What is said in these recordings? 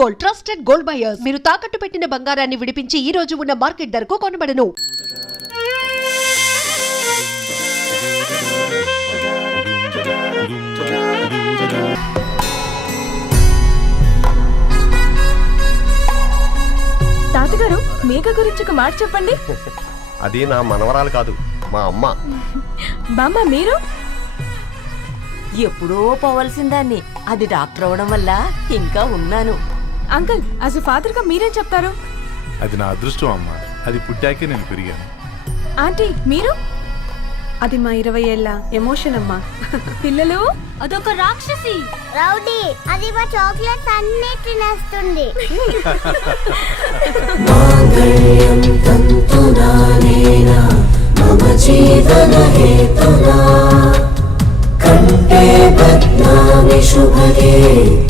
Gold trusted gold buyers మీరు తాకట్టు పెట్టిన బంగారాన్ని విడిపించి ఈ రోజు ఉన్న మార్కెట్ ధరకు కొనబడను. తాతగారు మేఘ గురించి ఒక మాట చెప్పండి. అది నా మనవరాలు కాదు మా అమ్మ. బామ్మ మీరు? ఎప్పుడో పోవలసిందాన్ని. అది డాక్టర్ అవడం వల్ల ఇంకా ఉన్నాను. అంకుల్ యాజ్ ఎ ఫాదర్గా మీరేం చెప్తారు? అది నా అదృష్టం అమ్మా. అది పుట్టాకే నేను పెరిగాను. ఆంటీ మీరు? అది మా ఇరవై ఏళ్ళ ఎమోషన్ అమ్మా. పిల్లలు అదొక రాక్షసి. రౌడీ అది మా చాక్లెట్స్ అన్ని తినేస్తుంది.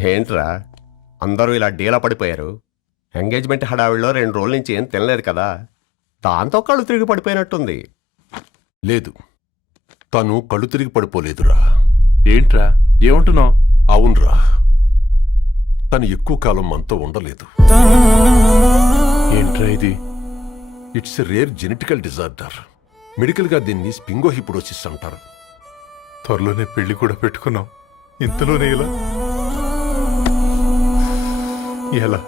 ఏంట్రా? అందరూ ఇలా డీలా పడిపోయారు. ఎంగేజ్మెంట్ హడావిడిలో రెండు రోజుల నుంచి ఏం తినలేదు కదా. దాంతో కళ్ళు తిరిగి పడిపోయినట్టుంది. లేదు. తను కళ్ళు తిరిగి పడిపోలేదురా. ఏంట్రా? ఏమంటున్నావు? అవునరా. తను ఎక్కువ కాలం మనతో ఉండలేదు. ఏంట్రా ఇది? It's a rare genetical disorder. మెడికల్గా దీన్ని స్పింగోహిపుడోసిస్ అంటారు. త్వరలోనే పెళ్ళి కూడా పెట్టుకున్నాం ఇంతలోనే ఇలా ఎలా?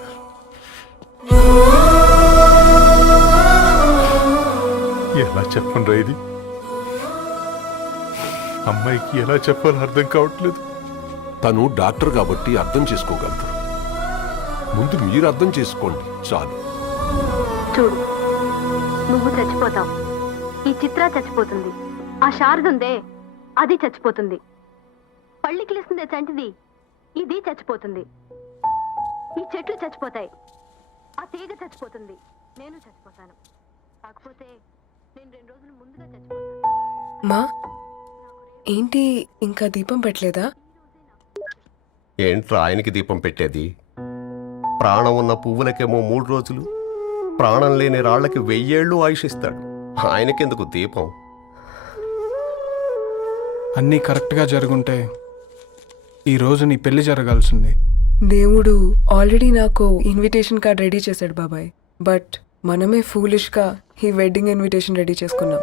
ఎలా చెప్పండి ఇది? అమ్మాయికి ఎలా చెప్పాలో అర్థం కావట్లేదు. తను డాక్టర్ కాబట్టి అర్థం చేసుకోగలదు. ముందు మీరు అర్థం చేసుకోండి చాలు. చూడు నువ్వు చచ్చిపోతావు. ఈ చిత్ర చచ్చిపోతుంది. ఆ శారదుందే అది చచ్చిపోతుంది. పళ్ళికిలిస్తుంది చంటిది ఇది చచ్చిపోతుంది. ఈ చెట్లు చచ్చిపోతాయి. ఆ తీగ చచ్చిపోతుంది. నేను చచ్చిపోతాను. కాకపోతే నేను రెండు రోజులు ముందుగా చచ్చిపోతాను. మా ఏంటి ఇంకా దీపం పెట్టలేదా? ఏంట్రా ఆయనకి దీపం పెట్టేది? ప్రాణం ఉన్న పువ్వులకేమో మూడు రోజులు ప్రాణం లేని రాళ్ళకి వెయ్యేళ్ళు ఆయుష్ ఇస్తాడు ఆయనకెందుకు దీపం? అన్నీ కరెక్ట్గా జరుగుంటే ఈరోజు నీ పెళ్ళి జరగాల్సింది. దేవుడు ఆల్రెడీ నాకు ఇన్విటేషన్ కార్డ్ రెడీ చేశాడు బాబాయ్. బట్ మనమే ఫూలిష్గా ఈ వెడ్డింగ్ ఇన్విటేషన్ రెడీ చేసుకున్నాం.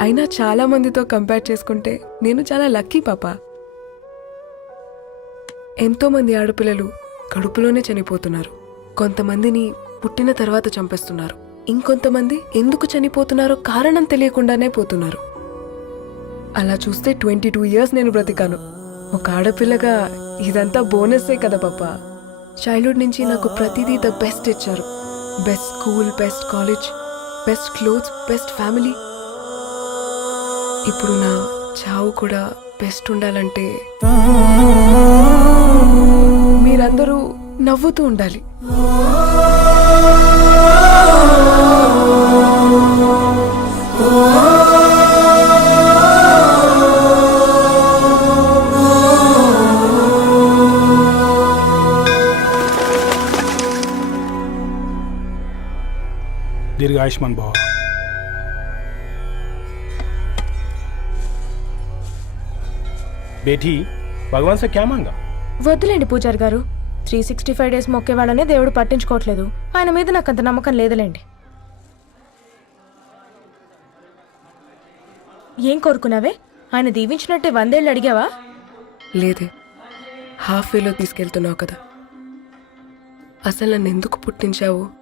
అయినా చాలా మందితో కంపేర్ చేసుకుంటే నేను చాలా లక్కీ పాప. ఎంతోమంది ఆడపిల్లలు కడుపులోనే చనిపోతున్నారు. కొంతమందిని పుట్టిన తర్వాత చంపేస్తున్నారు. ఇంకొంతమంది ఎందుకు చనిపోతున్నారో కారణం తెలియకుండానే పోతున్నారు. అలా చూస్తే ట్వంటీ టూ ఇయర్స్ నేను బ్రతికాను. ఒక ఆడపిల్లగా ఇదంతా బోనస్సే కదా పాప. చైల్డ్హుడ్ నుంచి నాకు ప్రతిదీ ద బెస్ట్ ఇచ్చారు. Best school best college best clothes best family ఇప్పుడు నా చావు కూడా బెస్ట్ ఉండాలంటే మీరందరూ నవ్వుతూ ఉండాలి. ఆయుష్మాన్ భవ బేటీ భగవాన్ సే క్యా వద్దులేండి పూజారి గారు. త్రీ సిక్స్టీ ఫైవ్ డేస్ మొక్కే వాళ్ళనే దేవుడు పట్టించుకోవట్లేదు. ఆయన మీద నాకు అంత నమ్మకం లేదులేండి. ఏం కోరుకున్నావే? ఆయన దీవించినట్టే వందేళ్ళు అడిగావా? లేదే. హాఫ్ వేలో తీసుకెళ్తున్నావు కదా. అసలు నన్ను ఎందుకు పుట్టించావు?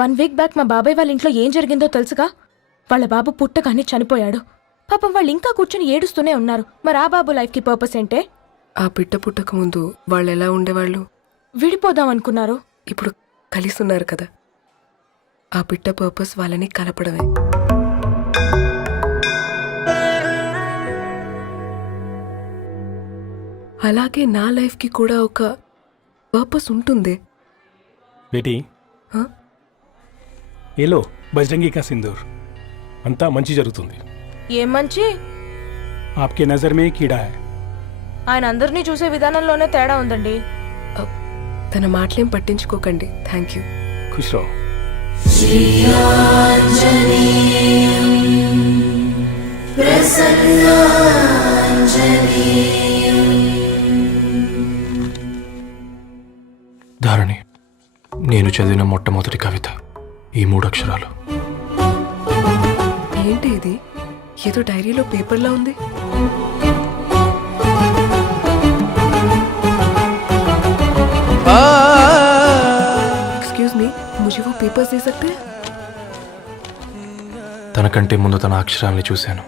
వన్ వీక్ బ్యాక్ మా బాబాయ్ వాళ్ళ ఇంట్లో ఏం జరిగిందో తెలుసుగా? వాళ్ళ బాబు పుట్టగానే చనిపోయాడు. పాపం వాళ్ళు ఇంకా కూర్చొని ఏడుస్తూనే ఉన్నారు. మరి ఆ బాబు లైఫ్కి పర్పస్ ఏంటే? ఆ బిడ్డ పుట్టక ముందు వాళ్ళు ఎలా ఉండేవాళ్ళు? విడిపోదాం అనుకున్నారు. ఇప్పుడు కలిసి ఉన్నారు కదా. ఆ బిడ్డ పర్పస్ వాళ్ళని కలపడమే. అలాగే నా లైఫ్కి కూడా ఒక పర్పస్ ఉంటుంది. बेटी ఏలో బజరంగి కా సింధూర్. అంతా మంచి జరుగుతుంది. ఏం మంచి? ఆప్కే నజర్ మే కీడా హై. ఆయన అందరినీ చూసే విధానంలోనే తేడా ఉందండి. తన మాటలేం పట్టించుకోకండి. Thank you. ఖుష్ రహో ధారణి నేను చదివిన మొట్టమొదటి కవిత. ఈ మూడు అక్షరాలు ఏంటి ఇది? ఏదో డైరీలో పేపర్లా ఉంది. ఎక్స్క్యూజ్ మీ ముజే పేపర్స్ తనకంటే ముందు తన అక్షరాల్ని చూశాను.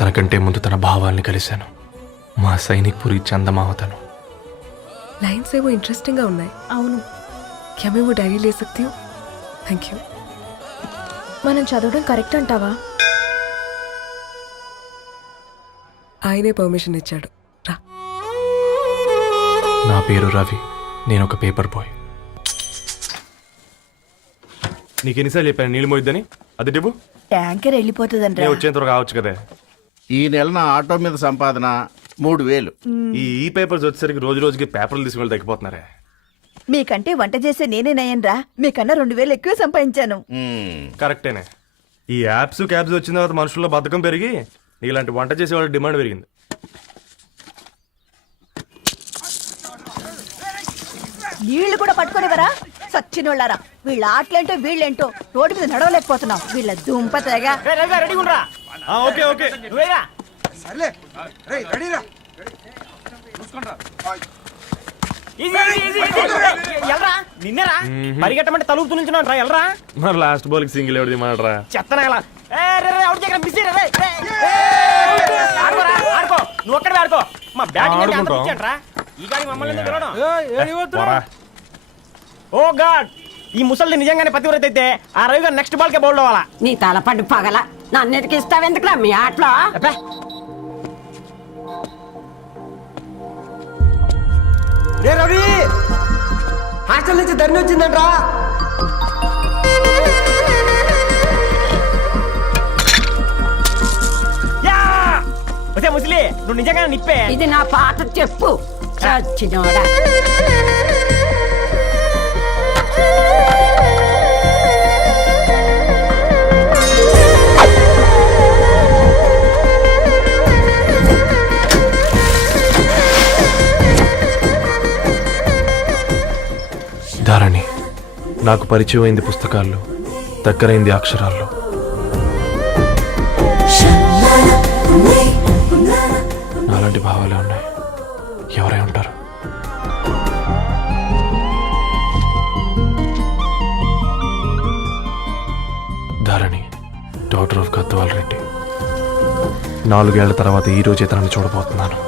తనకంటే ముందు తన భావాల్ని కలిశాను. మా సైనిక్ పురి చందమావతను. లైన్స్ ఏవో ఇంట్రెస్టింగ్గా ఉన్నాయి. అవును. క్యమేవో డైరీ లే థ్యాంక్ యూ మనం చదవడం కరెక్ట్ అంటావా? ఆయనే పర్మిషన్ ఇచ్చాడు. రా. నా పేరు రవి. నేను ఒక పేపర్ బాయ్ నీకు ఎన్నిసార్లు చెప్పాను నీళ్ళు మోయిద్దని? అది డిబు ట్యాంకర్ వెళ్ళిపోతుందంటే. వచ్చేంత వరకు కావచ్చు కదా. ఈ నెల నా ఆటో మీద సంపాదన మూడు వేలు. ఈ ఈ పేపర్స్ వచ్చేసరికి రోజు రోజుకి పేపర్లు తీసుకుని తగ్గిపోతున్నారే. మీకంటే వంట చేసే నేనే నయ్యన్రా మీకన్నా రెండు వేలు ఎక్కువ సంపాదించాను. కరెక్టేనే. ఈ యాప్స్ క్యాబ్స్ వచ్చిన తర్వాత మనుషుల్లో బద్ధకం పెరిగి ఇలాంటి వంట చేసే వాళ్ళ డిమాండ్ పెరిగింది. నీళ్ళు కూడా పట్టుకునేవరా సచ్చినోళ్ళారా. వీళ్ళ ఆటలేంటో వీళ్ళేంటో రోడ్డు మీద నడవలేకపోతున్నాం. వీళ్ళ దుంప తెగ. Okay okay. నిన్నరా? పరిగెట్టమంటే రా ఎల్రా? మరి లాస్ట్ బాల్కి సింగిల్ ఎవరిది మాట్రా చెత్తనా ఎలా? ఆడుకో నువ్వు ఒక్కడే ఆడుకో. మా బ్యాటింగ్? ఈ గాడి మమ్మల్ని? Oh God! ఈ ముసలి నిజంగానే పతివ్రత అయితే ఆ రవి గారు నెక్స్ట్ బాల్ కే బౌల్డ్ అవ్వాలా? నీ తలపండు పగల. నన్ను ఇస్తావెందుకురా మీ ఆటలో? రే రవి! హాస్టల్ నుంచి ధరణి వచ్చిందంట్రా. ముసలి నువ్వు నిజంగానే నిప్పే. ఇది నా పాట చెప్పు. చచ్చినోడా నాకు పరిచయం అయింది పుస్తకాల్లో దగ్గరైంది అక్షరాల్లో. నాలాంటి భావాలే ఉన్నాయి. ఎవరై ఉంటారు? Dharani doctor of Gadwal Reddy. నాలుగేళ్ళ తర్వాత ఈ రోజే చూడబోతున్నాను.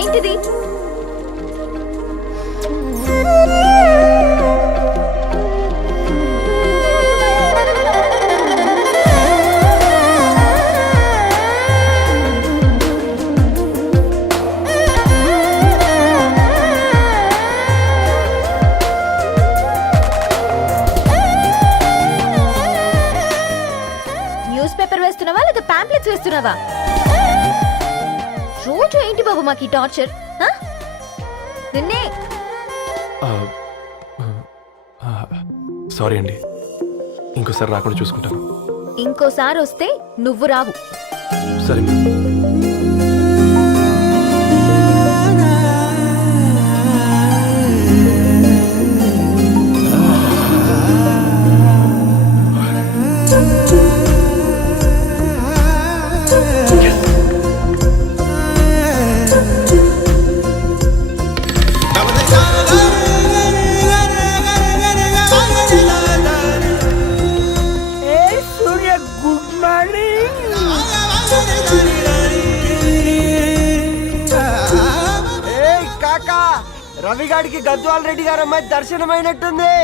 ఏంటిది? న్యూస్ పేపర్ వేస్తున్నావా? లేదా ప్యాంప్లెట్స్ వేస్తున్నావా? బాబు మాకు ఈ టార్చర్? నిన్నే సారీ అండి. ఇంకోసారి రాకుండా చూసుకుంటాను. ఇంకోసారి వస్తే నువ్వు రావు. సరే గద్వాల్ రెడ్డి గారు అమ్మాయి దర్శనమైనట్టుంది.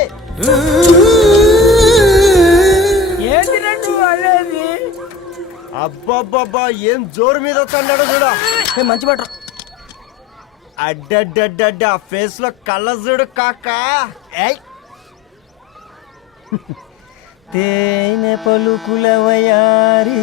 ఏంటి రెండు అనేది అబ్బబ్బబ్బా ఏం జోరు మీద వస్తున్నాడో చూడ. మంచి బట్ర అడ్డడ్డడ్డ ఫేస్లో కళ్ళ చూడు కాకా. ఏయ్. తేనె పలుకుల వయారి.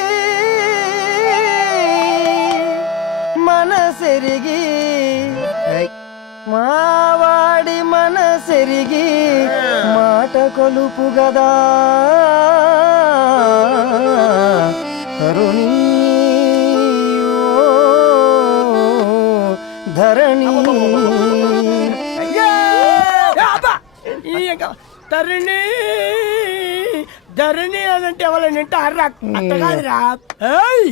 చెరిగి మావాడి మన సెరిగి మాట కొలుపు గదా. తరుణి ధరణి. తరుణి ధరణి అదంటే అంటే ఎవరైనా అంటే అర్రా అత్తగాదిరా ఏయ్!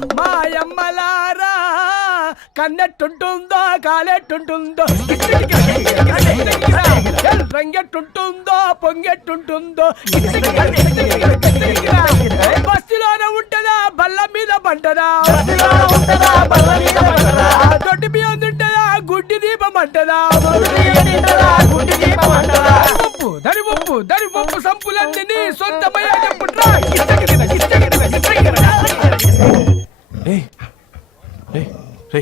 కన్నెట్టుంటుందో కాలెట్టుంటుందో రంగెట్టుంటుందో పొంగెట్టుంటుందో బస్సులోనే ఉంటదా బల్ల మీద పంటదా? దొడ్డి బియ్యం తింటదా గుడ్డి దీపం అంటదా? ఉప్పు దరి ఉప్పు దరి ఉప్పు సంపులన్నీ సొంతమయ్యా చెప్పుట్రా ఏ రే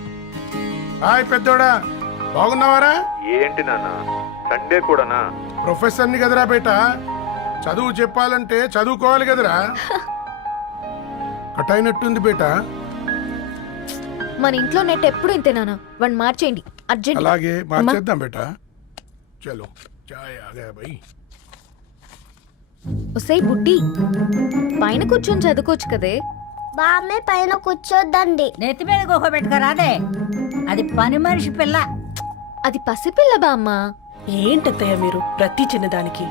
హాయ్ పెద్దోడా బాగున్నావారా? ఏంటి నాన్న? సండే కూడానా? ప్రొఫెసర్ని కదరా బేట? చదువు చెప్పాలంటే చదువుకోవాలి కదరా? కట్ అయినట్టుంది బేట. మన ఇంట్లో నెట్ ఎప్పుడు ఇంతే నానా వన్ మార్చేయండి. అర్జెంట్. అలాగే. మార్చేద్దాం బేట. చలో చాయ్ ఆగా భయ్ ఒసే బుడ్డి పైన కూర్చొని చదువుకోవచ్చు కదే. బామ్మే పైన కూర్చోద్దండి. నెత్తి మీద గుహ పెట్టుకోరాదే అది. పని మనిషి పిల్ల. అది పసిపిల్ల బామ్మ. ఏంటత్తయ్య మీరు ప్రతి చిన్నదానికి?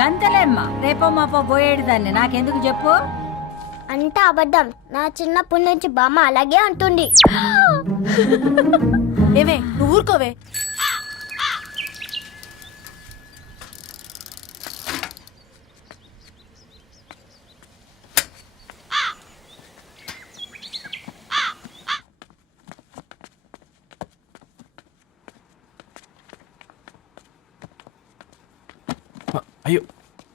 గంతలేమ్మా రేపో మాపో పోయేడు దాన్ని. నాకెందుకు చెప్పు? అంటే అబద్ధం. నా చిన్నప్పటి నుంచి బామ్మ అలాగే అంటుంది. ఏవే నువ్వు ఊరుకోవే అయ్యో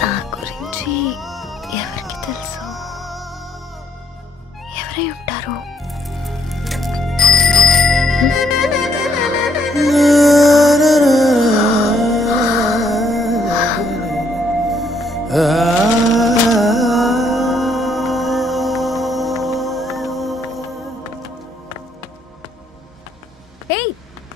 నా గురించి ఎవరికి తెలుసు? ఎవరై ఉంటారు? హే